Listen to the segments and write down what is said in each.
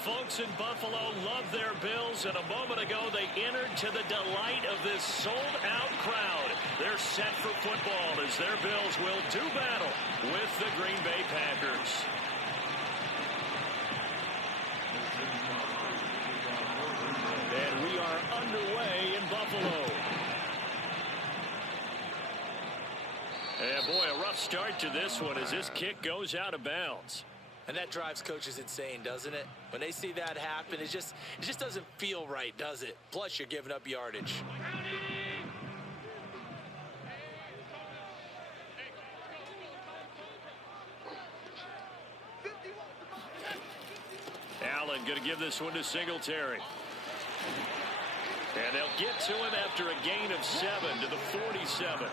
folks in Buffalo love their Bills, and a moment ago they entered to the delight of this sold-out crowd. They're set for football as their Bills will do battle with the Green Bay Packers. And we are underway in Buffalo. And boy, a rough start to this one as this kick goes out of bounds. And that drives coaches insane, doesn't it? When they see that happen, it just doesn't feel right, does it? Plus, you're giving up yardage. Allen going to give this one to Singletary. And they'll get to him after a gain of 7 to the 47.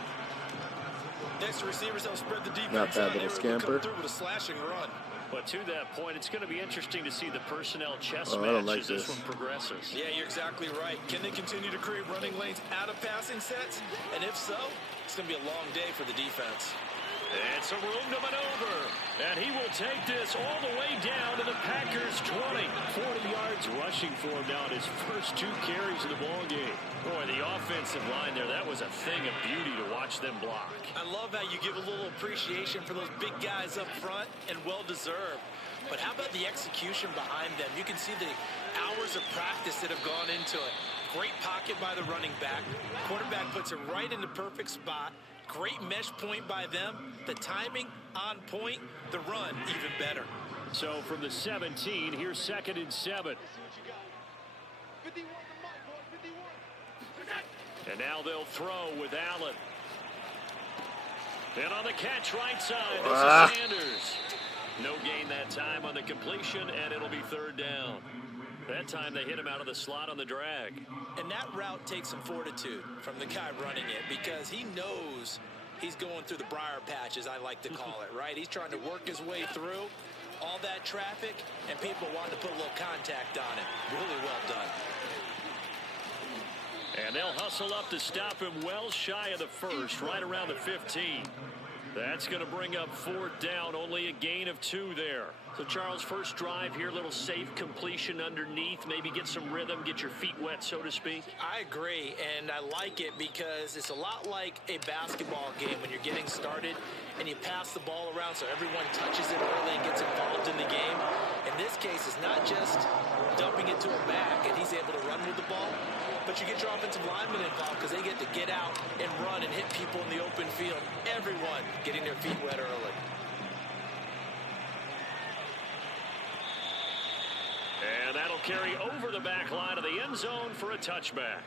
Next receivers don't spread the defense. Not bad little scamper. Through with a slashing run. But to that point, it's going to be interesting to see the personnel chess match as this one progresses. Yeah, you're exactly right. Can they continue to create running lanes out of passing sets? And if so, it's going to be a long day for the defense. It's a room to maneuver. And he will take this all the way down to the Packers 20. 40 yards rushing for him now in his first 2 carries of the ballgame. Boy, the offensive line there, that was a thing of beauty to watch them block. I love how you give a little appreciation for those big guys up front, and well-deserved. But how about the execution behind them? You can see the hours of practice that have gone into it. Great pocket by the running back. Quarterback puts it right in the perfect spot. Great mesh point by them. The timing on point. The run even better. So from the 17, here's 2nd and 7. And now they'll throw with Allen. And on the catch right side, this is Sanders. No gain that time on the completion, and it'll be 3rd down. That time they hit him out of the slot on the drag. And that route takes some fortitude from the guy running it because he knows he's going through the briar patch, as I like to call it, right? He's trying to work his way through all that traffic, and people want to put a little contact on it. Really well done. And they'll hustle up to stop him well shy of the first, right around the 15. That's going to bring up 4th down, only a gain of 2 there. So, Charles, first drive here, little safe completion underneath, maybe get some rhythm, get your feet wet, so to speak. I agree, and I like it because it's a lot like a basketball game when you're getting started and you pass the ball around so everyone touches it early and gets involved in the game. In this case, it's not just dumping it to a back and he's able to run with the ball, but you get your offensive linemen involved because they get to get out and run and hit people in the open field. Everyone getting their feet wet early. And that'll carry over the back line of the end zone for a touchback.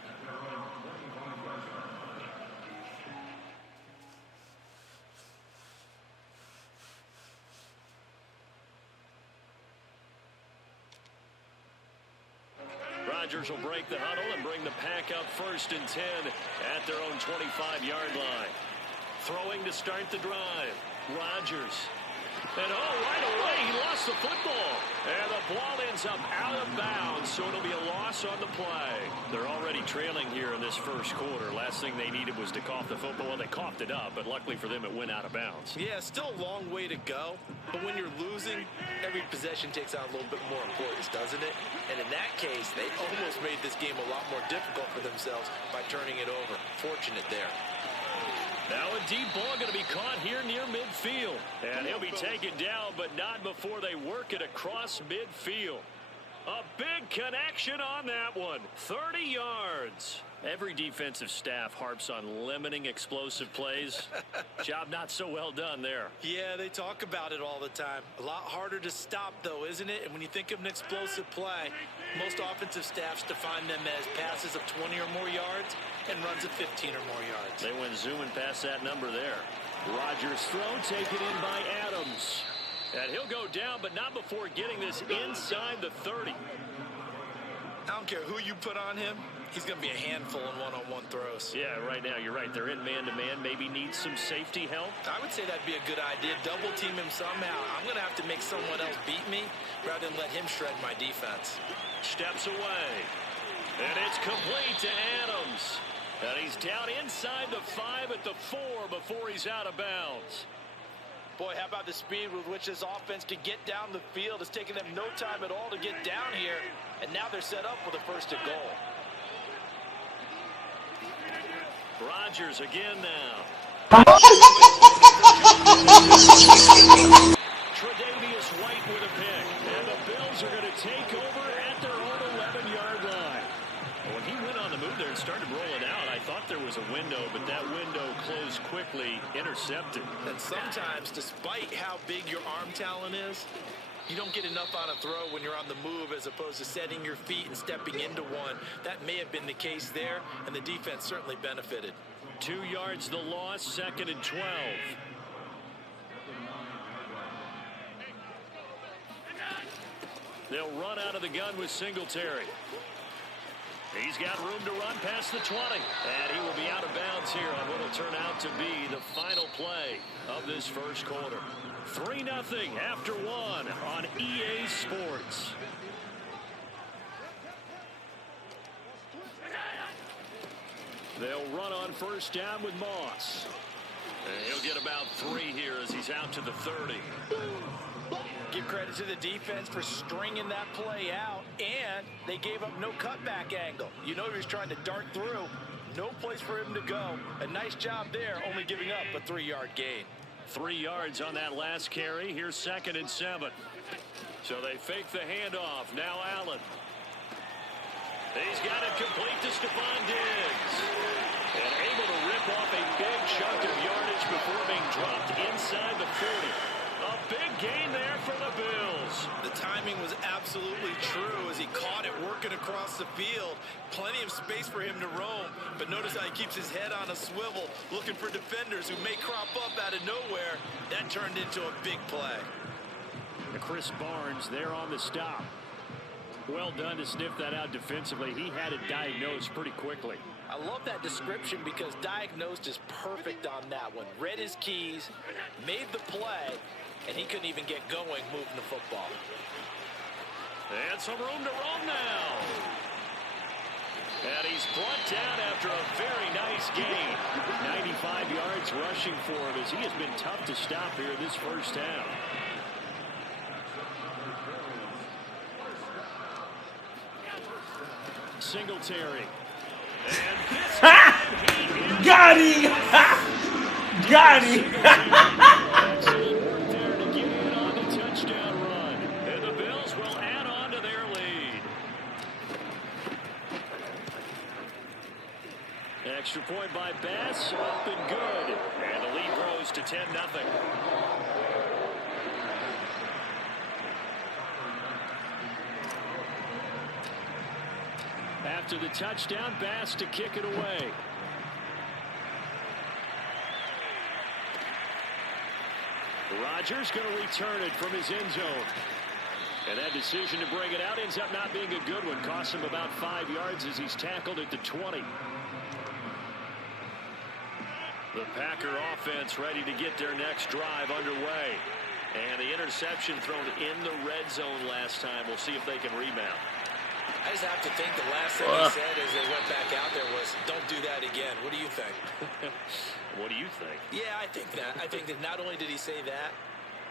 Rodgers will break the huddle and bring the Pack up 1st and 10 at their own 25-yard line. Throwing to start the drive. Rodgers. And right away he lost the football. And the ball ends up out of bounds, so it'll be a loss on the play. They're already trailing here in this first quarter. Last thing they needed was to cough the football. Well, they coughed it up, but luckily for them it went out of bounds. Yeah, still a long way to go. But when you're losing, every possession takes on a little bit more importance, doesn't it? And in that case, they almost made this game a lot more difficult for themselves by turning it over. Fortunate there. Now a deep ball going to be caught here near midfield. And he'll be taken down, but not before they work it across midfield. A big connection on that one. 30 yards. Every defensive staff harps on limiting explosive plays. Job not so well done there. Yeah, they talk about it all the time. A lot harder to stop, though, isn't it? And when you think of an explosive play, most offensive staffs define them as passes of 20 or more yards and runs of 15 or more yards. They went zooming past that number there. Rodgers' throw taken in by Adams. And he'll go down, but not before getting this inside the 30. I don't care who you put on him. He's going to be a handful in one-on-one throws. Yeah, right now you're right. They're in man-to-man. Maybe needs some safety help. I would say that'd be a good idea. Double team him somehow. I'm going to have to make someone else beat me rather than let him shred my defense. Steps away. And it's complete to Adams. And he's down inside the 5 at the 4 before he's out of bounds. Boy, how about the speed with which this offense could get down the field? It's taken them no time at all to get down here, and now they're set up with a first and goal. Rodgers again now. Tre'Davious White with a pick, and the Bills are going to take over at their own 11-yard line. When he went on the move there and started rolling out, I thought there was a window, but that window closed quickly, intercepted. And sometimes, despite how big your arm talent is, you don't get enough on a throw when you're on the move as opposed to setting your feet and stepping into one. That may have been the case there, and the defense certainly benefited. 2 yards the loss, 2nd and 12. They'll run out of the gun with Singletary. He's got room to run past the 20. And he will be out of bounds here on what will turn out to be the final play of this first quarter. 3-0 after 1 on EA Sports. They'll run on first down with Moss. And he'll get about 3 here as he's out to the 30. Give credit to the defense for stringing that play out, and they gave up no cutback angle. You know he was trying to dart through. No place for him to go. A nice job there, only giving up a 3-yard gain. 3 yards on that last carry. Here's 2nd and 7. So they fake the handoff. Now Allen. He's got it complete to Stephon Diggs. And able to rip off a big chunk of yardage before being dropped inside the 40. A big gain there for the Bills. The timing was absolutely true as he caught it working across the field. Plenty of space for him to roam, but notice how he keeps his head on a swivel, looking for defenders who may crop up out of nowhere. That turned into a big play. Chris Barnes there on the stop. Well done to sniff that out defensively. He had it diagnosed pretty quickly. I love that description because diagnosed is perfect on that one. Read his keys, made the play, and he couldn't even get going moving the football. And some room to roam now. And he's brought down after a very nice gain. 95 yards rushing for him as he has been tough to stop here this first half. Singletary. And this time Got him! Got him! Excellent work there to get in on the touchdown run. And the Bills will add on to their lead. Extra point by Bass, up and good. And the lead grows to 10-0. After the touchdown, Bass to kick it away. Rodgers going to return it from his end zone. And that decision to bring it out ends up not being a good one. Costs him about 5 yards as he's tackled at the 20. The Packer offense ready to get their next drive underway. And the interception thrown in the red zone last time. We'll see if they can rebound. I just have to think the last thing he said as they went back out there was, don't do that again. What do you think? What do you think? Yeah, I think that. I think that not only did he say that,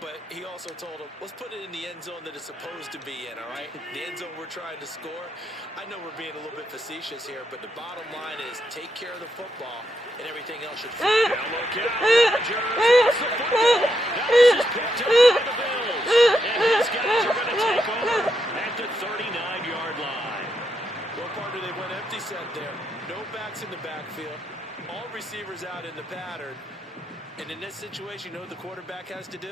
but he also told him, let's put it in the end zone that it's supposed to be in, all right? The end zone we're trying to score. I know we're being a little bit facetious here, but the bottom line is take care of the football, and everything else should fit. Now look out, Rodgers. That's the football. Now this is picked up by the Bills. And these guys are going to take over at the 39-yard line. Well, partner, they went empty set there. No backs in the backfield. All receivers out in the pattern. And in this situation, you know what the quarterback has to do?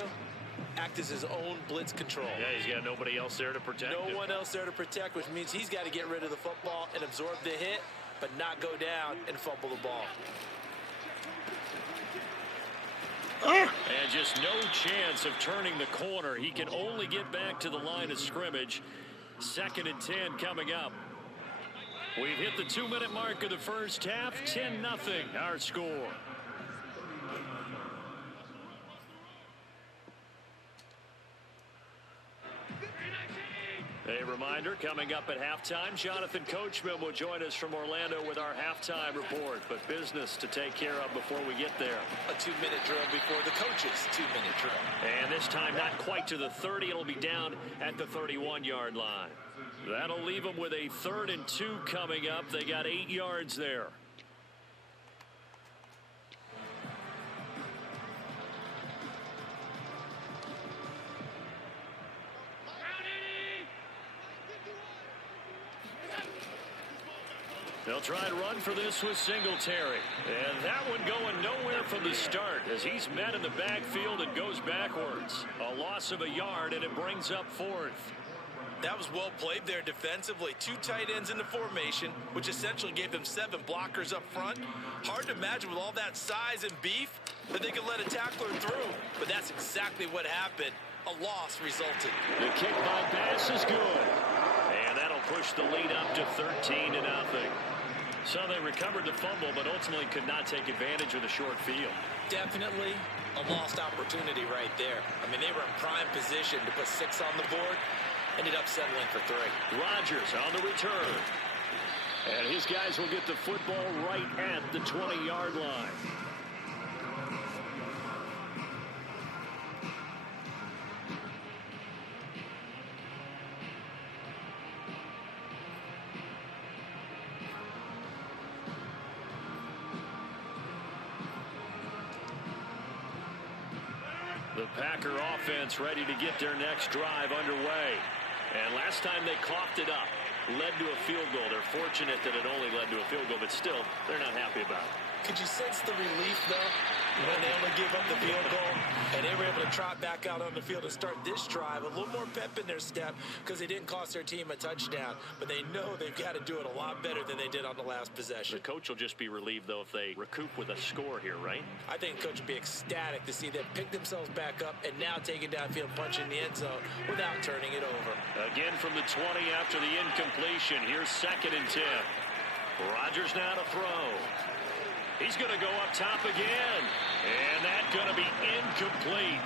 Act as his own blitz control. Yeah, he's got nobody else there to protect him. No one else there to protect, which means he's got to get rid of the football and absorb the hit, but not go down and fumble the ball. And just no chance of turning the corner. He can only get back to the line of scrimmage. 2nd and 10 coming up. We've hit the 2-minute mark of the first half. 10-0 our score. A reminder, coming up at halftime, Jonathan Coachman will join us from Orlando with our halftime report. But business to take care of before we get there. A 2-minute drill before the coach's 2-minute drill. And this time not quite to the 30. It'll be down at the 31-yard line. That'll leave them with a 3rd and 2 coming up. They got 8 yards there. They'll try and run for this with Singletary. And that one going nowhere from the start as he's met in the backfield and goes backwards. A loss of a yard, and it brings up 4th. That was well played there defensively. 2 tight ends in the formation, which essentially gave them 7 blockers up front. Hard to imagine with all that size and beef that they could let a tackler through. But that's exactly what happened. A loss resulted. The kick by Bass is good. And that'll push the lead up to 13-0. So they recovered the fumble, but ultimately could not take advantage of the short field. Definitely a lost opportunity right there. I mean, they were in prime position to put 6 on the board. Ended up settling for 3. Rodgers on the return. And his guys will get the football right at the 20-yard line. The Packer offense ready to get their next drive underway. And last time they coughed it up, led to a field goal. They're fortunate that it only led to a field goal, but still, they're not happy about it. Could you sense the relief, though, when they only gave up the field goal and they were able to trot back out on the field and start this drive? A little more pep in their step because they didn't cost their team a touchdown, but they know they've got to do it a lot better than they did on the last possession. The coach will just be relieved, though, if they recoup with a score here, right? I think the coach will be ecstatic to see them pick themselves back up and now take it downfield, punch in the end zone without turning it over. Again from the 20 after the incompletion. Here's 2nd and 10. Rodgers now to throw. He's going to go up top again. And that's going to be incomplete.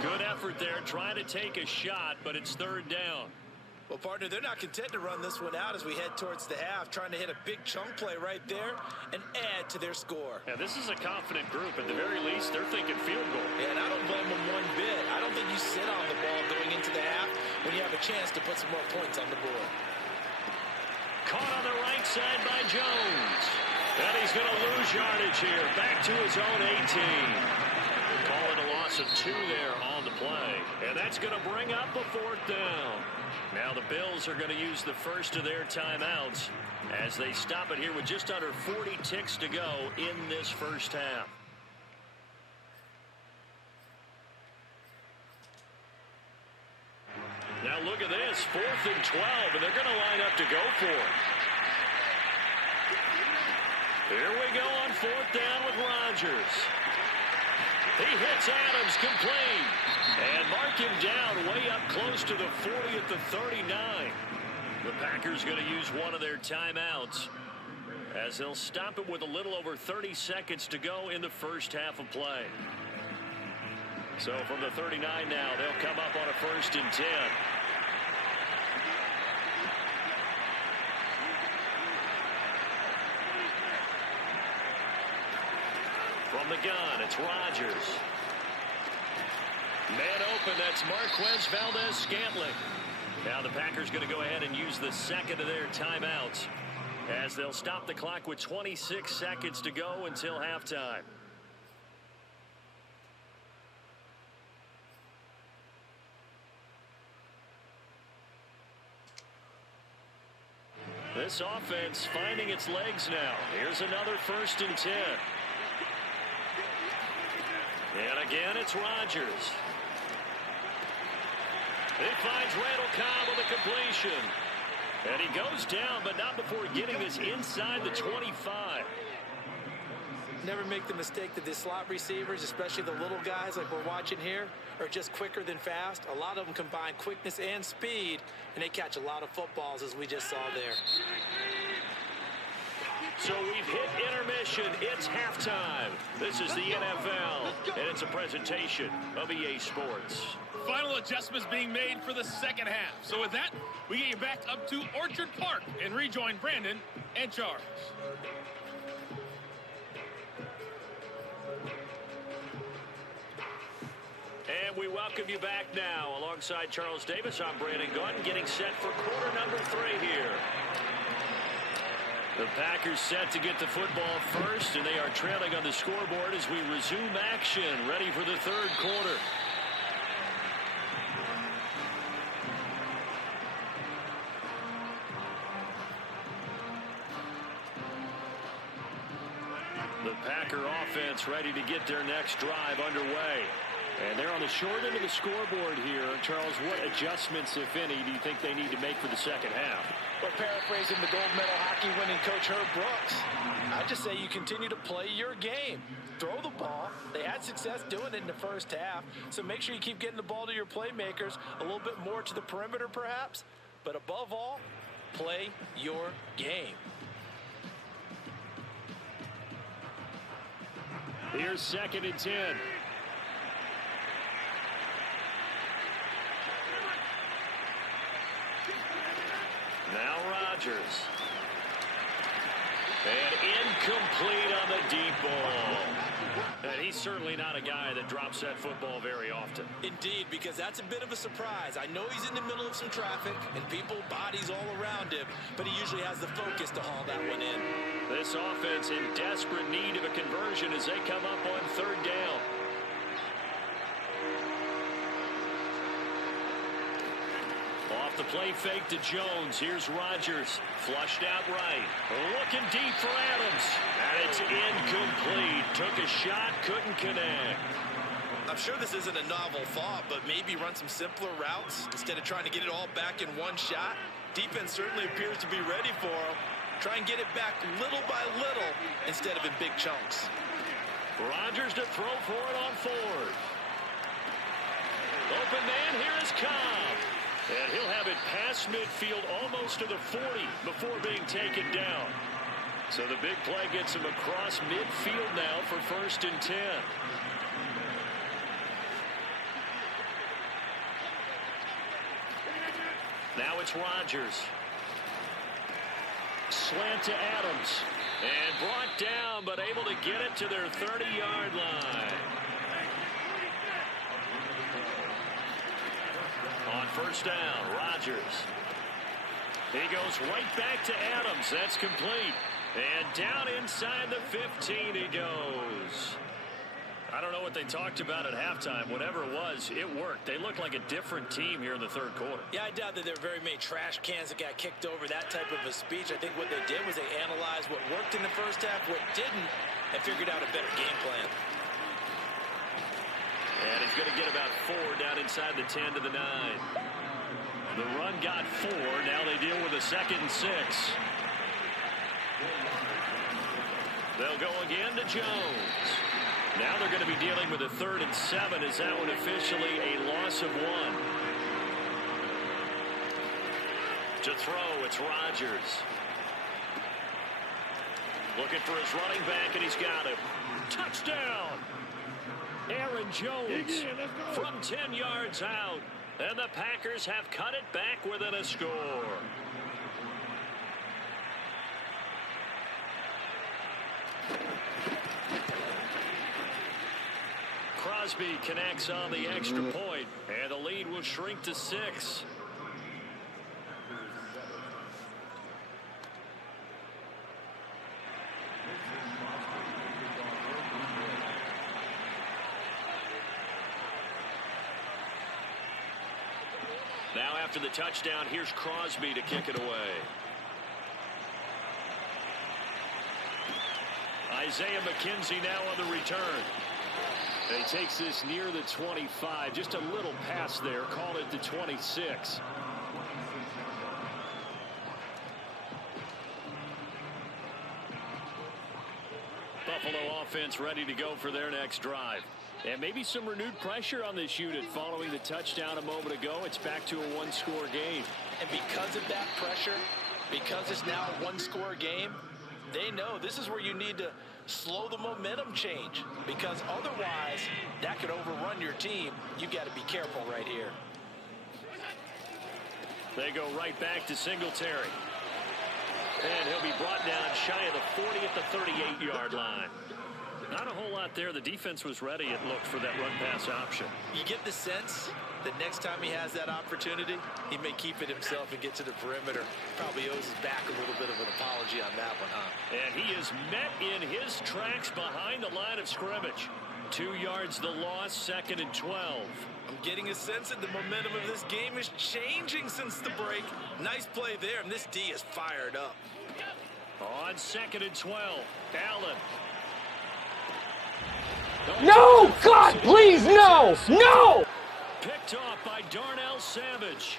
Good effort there, trying to take a shot, but it's 3rd down. Well, partner, they're not content to run this one out as we head towards the half, trying to hit a big chunk play right there and add to their score. Yeah, this is a confident group. At the very least, they're thinking field goal. Yeah, and I don't blame them one bit. I don't think you sit on the ball going into the half when you have a chance to put some more points on the board. Caught on the right side by Jones. And he's going to lose yardage here. Back to his own 18. Call it a loss of 2 there on the play. And that's going to bring up a 4th down. Now the Bills are going to use the first of their timeouts as they stop it here with just under 40 ticks to go in this first half. Now look at this, 4th and 12, and they're going to line up to go for it. Here we go on 4th down with Rodgers. He hits Adams complete. And mark him down way up close to the 40 at the 39. The Packers going to use one of their timeouts as they'll stop it with a little over 30 seconds to go in the first half of play. So from the 39 now, they'll come up on a 1st and 10. From the gun, it's Rodgers. Man open, that's Marquez Valdez-Scantling. Now the Packers going to go ahead and use the second of their timeouts as they'll stop the clock with 26 seconds to go until halftime. This offense finding its legs now. Here's another 1st and 10. And again, it's Rodgers. He finds Randall Cobb with a completion. And he goes down, but not before getting this inside the 25. Never make the mistake that the slot receivers, especially the little guys like we're watching here, are just quicker than fast. A lot of them combine quickness and speed, and they catch a lot of footballs, as we just saw there. So we've hit intermission. It's halftime. This is the NFL, and it's a presentation of EA Sports. final adjustments being made for the second half. So with that, we get you back up to Orchard Park and rejoin Brandon and Charles. And we welcome you back now. Alongside Charles Davis, I'm Brandon Gunn, getting set for quarter number 3 here. The Packers set to get the football first, and they are trailing on the scoreboard as we resume action, ready for the third quarter. The Packer offense ready to get their next drive underway. And they're on the short end of the scoreboard here. Charles, what adjustments, if any, do you think they need to make for the second half? Well, paraphrasing the gold medal hockey winning coach Herb Brooks, I just say you continue to play your game. Throw the ball. They had success doing it in the first half, so make sure you keep getting the ball to your playmakers, a little bit more to the perimeter perhaps, but above all, play your game. Here's 2nd and 10. Now Rodgers. And incomplete on the deep ball. And he's certainly not a guy that drops that football very often. Indeed, because that's a bit of a surprise. I know he's in the middle of some traffic and people, bodies all around him, but he usually has the focus to haul that one in. This offense in desperate need of a conversion as they come up on 3rd down. Off the play fake to Jones. Here's Rodgers. Flushed out right. Looking deep for Adams. And it's incomplete. Took a shot, couldn't connect. I'm sure this isn't a novel thought, but maybe run some simpler routes instead of trying to get it all back in one shot. Defense certainly appears to be ready for him. Try and get it back little by little instead of in big chunks. Rodgers to throw for it on 4th. Open man, here is Cobb. And he'll have it past midfield almost to the 40 before being taken down. So the big play gets him across midfield now for 1st and 10. Now it's Rodgers. Slant to Adams. And brought down, but able to get it to their 30-yard line. On 1st down, Rodgers. He goes right back to Adams. That's complete. And down inside the 15 he goes. I don't know what they talked about at halftime. Whatever it was, it worked. They look like a different team here in the 3rd quarter. Yeah, I doubt that there were very many trash cans that got kicked over, that type of a speech. I think what they did was they analyzed what worked in the first half, what didn't, and figured out a better game plan. And he's going to get about 4 down inside the 10 to the 9. The run got 4. Now they deal with a 2nd and 6. They'll go again to Jones. Now they're going to be dealing with a 3rd and 7 as that one officially a loss of 1. To throw, it's Rodgers. Looking for his running back, and he's got him. Touchdown! Aaron Jones from 10 yards out. And the Packers have cut it back within a score. Crosby connects on the extra point, and the lead will shrink to 6. Now after the touchdown, here's Crosby to kick it away. Isaiah McKenzie now on the return. And he takes this near the 25. Just a little pass there. Call it the 26. Buffalo offense ready to go for their next drive. And maybe some renewed pressure on this unit following the touchdown a moment ago. It's back to a one-score game. And because of that pressure, because it's now a one-score game, they know this is where you need to slow the momentum change, because otherwise that could overrun your team. You've got to be careful right here. They go right back to Singletary. And he'll be brought down shy of the 40 at the 38-yard line. Not a whole lot there. The defense was ready, it looked, for that run-pass option. You get the sense that next time he has that opportunity, he may keep it himself and get to the perimeter. Probably owes his back a little bit of an apology on that one, huh? And he is met in his tracks behind the line of scrimmage. 2 yards the loss, 2nd and 12. I'm getting a sense that the momentum of this game is changing since the break. Nice play there, and this D is fired up. On 2nd and 12, Allen. No! God, please, no! No! Picked off by Darnell Savage.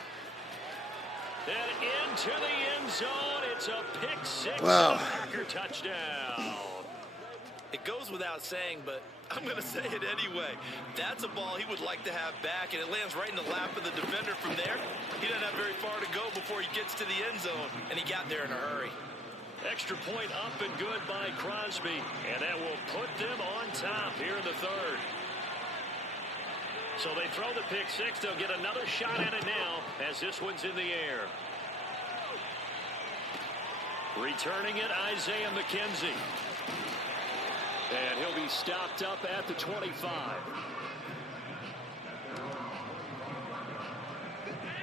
And into the end zone. It's a pick six. Wow. And a Packer touchdown. It goes without saying, but I'm going to say it anyway. That's a ball he would like to have back, and it lands right in the lap of the defender from there. He doesn't have very far to go before he gets to the end zone, and he got there in a hurry. Extra point up and good by Crosby, and that will put them on top here in the third. So they throw the pick six. They'll get another shot at it now as this one's in the air. Returning it, Isaiah McKenzie. And he'll be stopped up at the 25.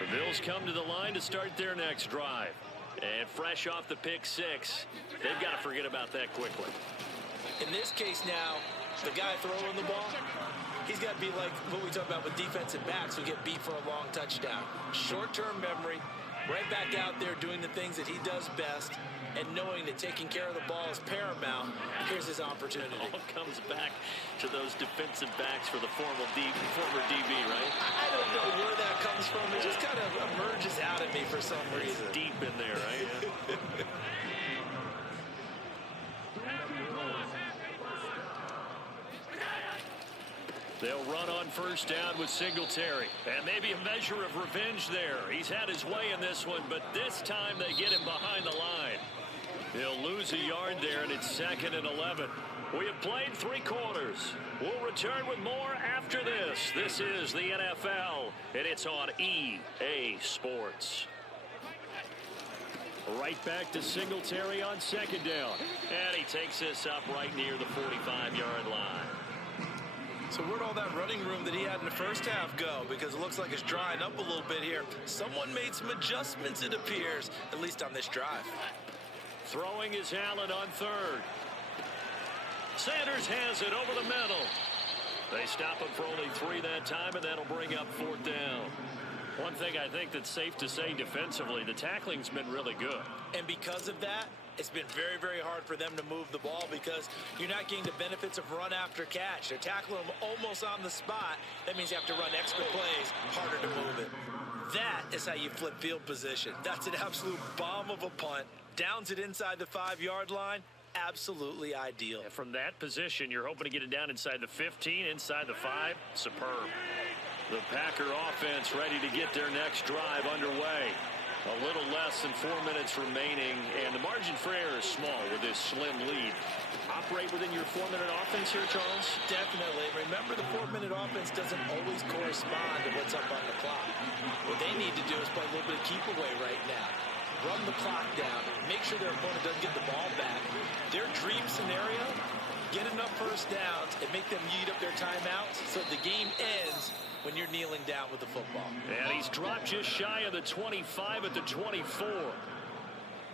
The Bills come to the line to start their next drive. And fresh off the pick six, they've got to forget about that quickly. In this case now, the guy throwing the ball, he's got to be like what we talk about with defensive backs who get beat for a long touchdown. Short-term memory, right back out there doing the things that he does best, and knowing that taking care of the ball is paramount. Here's his opportunity. It all comes back to those defensive backs for the former DB, right? I don't know where that comes from. It just kind of emerges out at me for some reason. It's deep in there, right? They'll run on first down with Singletary. And maybe a measure of revenge there. He's had his way in this one, but this time they get him behind the line. He'll lose a yard there, and it's 2nd and 11. We have played 3 quarters. We'll return with more after this. This is the NFL, and it's on EA Sports. Right back to Singletary on 2nd down. And he takes this up right near the 45-yard line. So where'd all that running room that he had in the first half go? Because it looks like it's drying up a little bit here. Someone made some adjustments, it appears, at least on this drive. Throwing is Allen on 3rd. Sanders has it over the middle. They stop him for only 3 that time, and that'll bring up 4th down. One thing I think that's safe to say defensively, the tackling's been really good. And because of that, it's been very, very hard for them to move the ball because you're not getting the benefits of run after catch. They're tackling them almost on the spot. That means you have to run extra plays, harder to move it. That is how you flip field position. That's an absolute bomb of a punt. Downs it inside the 5-yard line. Absolutely ideal. And from that position, you're hoping to get it down inside the 15, inside the 5. Superb. The Packer offense ready to get their next drive underway. A little less than 4 minutes remaining, and the margin for error is small with this slim lead. Operate within your 4-minute offense here, Charles? Definitely. Remember, the 4-minute offense doesn't always correspond to what's up on the clock. What they need to do is play a little bit of keep away right now. Run the clock down. Make sure their opponent doesn't get the ball back. Their dream scenario, get enough first downs and make them eat up their timeouts so the game ends when you're kneeling down with the football. And he's dropped just shy of the 25 at the 24.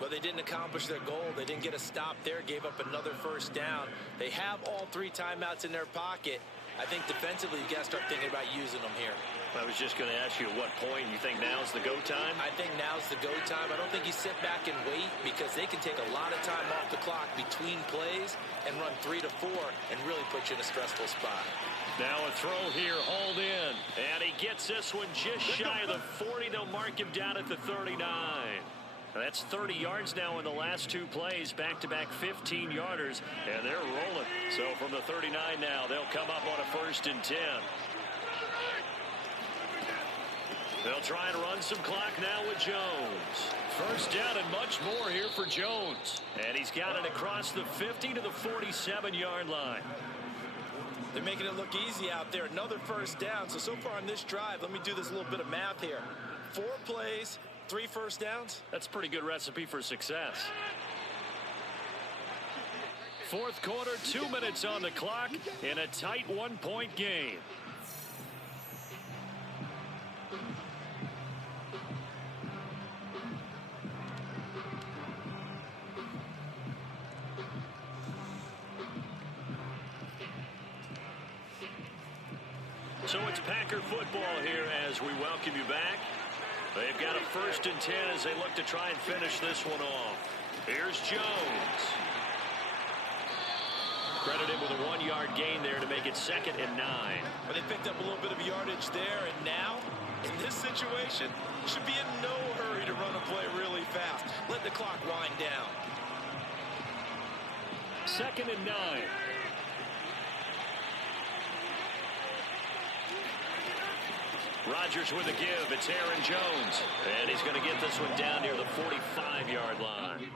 But they didn't accomplish their goal. They didn't get a stop there, gave up another first down. They have all 3 timeouts in their pocket. I think defensively, you got to start thinking about using them here. I was just going to ask you at what point you think now's the go time? I think now's the go time. I don't think you sit back and wait because they can take a lot of time off the clock between plays and run 3 to 4 and really put you in a stressful spot. Now a throw here, hauled in. And he gets this one just shy of the 40. They'll mark him down at the 39. That's 30 yards now in the last 2 plays, back-to-back 15-yarders, and they're rolling. So from the 39 now, they'll come up on a 1st and 10. They'll try and run some clock now with Jones. First down and much more here for Jones. And he's got it across the 50 to the 47-yard line. They're making it look easy out there. Another first down. So far on this drive, let me do this little bit of math here. 4 plays, 3 first downs. That's a pretty good recipe for success. Fourth quarter, 2 minutes on the clock in a tight 1-point game. So it's Packer football here as we welcome you back. They've got a 1st and 10 as they look to try and finish this one off. Here's Jones. Credited with a 1-yard gain there to make it 2nd and 9. But they picked up a little bit of yardage there, and now, in this situation, should be in no hurry to run a play really fast. Let the clock wind down. 2nd and 9. Rodgers with a give. It's Aaron Jones. And he's going to get this one down near the 45-yard line.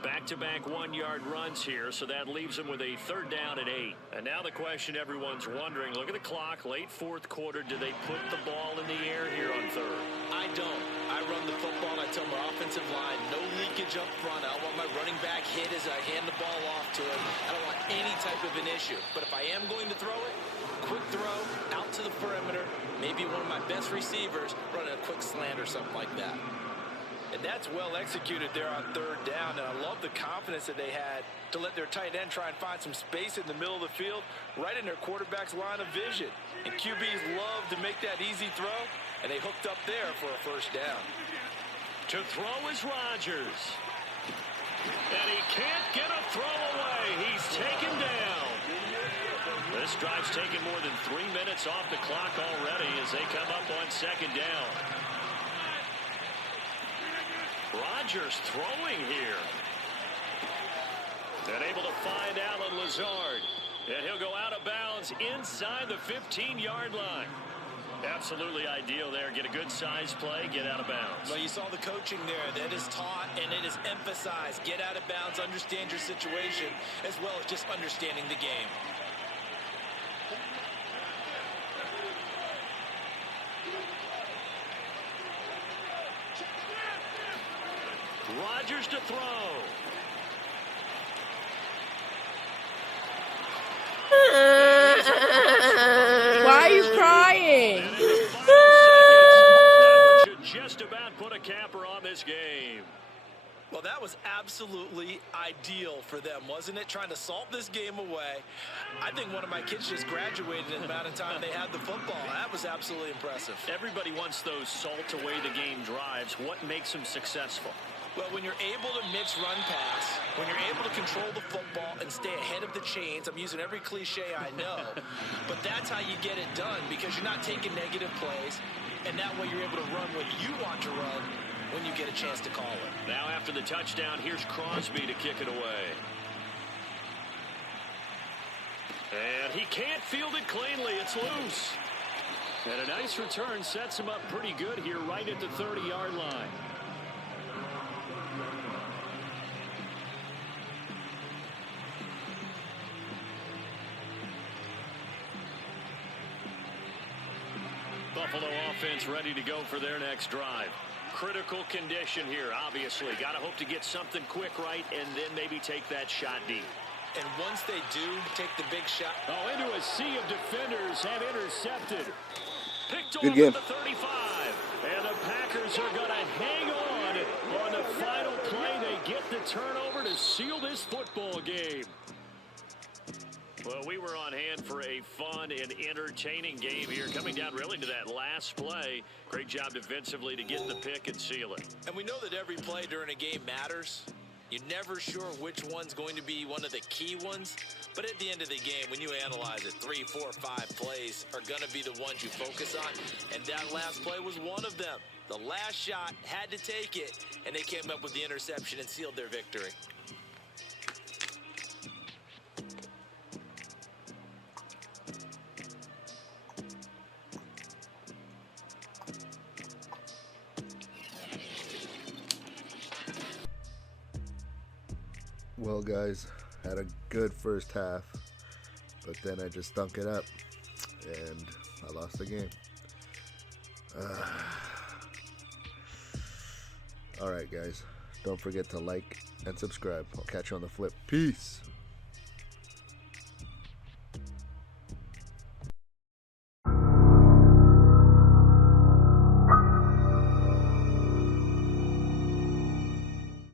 Back-to-back 1-yard runs here, so that leaves him with a 3rd down and 8. And now the question everyone's wondering, look at the clock, late 4th quarter, do they put the ball in the air here on 3rd? I don't. I run the football, and I tell my offensive line, no leakage up front. I don't want my running back hit as I hand the ball off to him. I don't want any type of an issue. But if I am going to throw it, quick throw, out to the perimeter, maybe one of my best receivers running a quick slant or something like that. And that's well executed there on 3rd down. And I love the confidence that they had to let their tight end try and find some space in the middle of the field, right in their quarterback's line of vision. And QBs love to make that easy throw, and they hooked up there for a 1st down. To throw is Rodgers. And he can't get a throw away. He's taken down. This drive's taken more than 3 minutes off the clock already as they come up on 2nd down. Rodgers throwing here. And able to find Alan Lazard. And he'll go out of bounds inside the 15-yard line. Absolutely ideal there. Get a good size play, get out of bounds. Well, you saw the coaching there. That is taught and it is emphasized. Get out of bounds, understand your situation, as well as just understanding the game. Rodgers to throw. Why are you crying? That should just about put a capper on this game. Well, that was absolutely ideal for them, wasn't it? Trying to salt this game away. I think one of my kids just graduated in the amount of time they had the football. That was absolutely impressive. Everybody wants those salt away the game drives. What makes them successful? Well, when you're able to mix run pass, when you're able to control the football and stay ahead of the chains, I'm using every cliche I know, but that's how you get it done because you're not taking negative plays, and that way you're able to run when you want to run when you get a chance to call it. Now after the touchdown, here's Crosby to kick it away. And he can't field it cleanly. It's loose. And a nice return sets him up pretty good here right at the 30-yard line. Buffalo offense ready to go for their next drive. Critical condition here, obviously. Got to hope to get something quick right and then maybe take that shot deep. And once they do take the big shot. Oh, into a sea of defenders have intercepted. Picked Good off game. at the 35. And the Packers are going to hang on the final play. They get the turnover to seal this football game. Well, we were on hand for a fun and entertaining game here, coming down really to that last play. Great job defensively to get the pick and seal it. And we know that every play during a game matters. You're never sure which one's going to be one of the key ones. But at the end of the game, when you analyze it, 3, 4, 5 plays are going to be the ones you focus on. And that last play was one of them. The last shot had to take it, and they came up with the interception and sealed their victory. Well, guys, had a good first half, but then I just stunk it up, and I lost the game. Alright, guys, don't forget to like and subscribe. I'll catch you on the flip. Peace.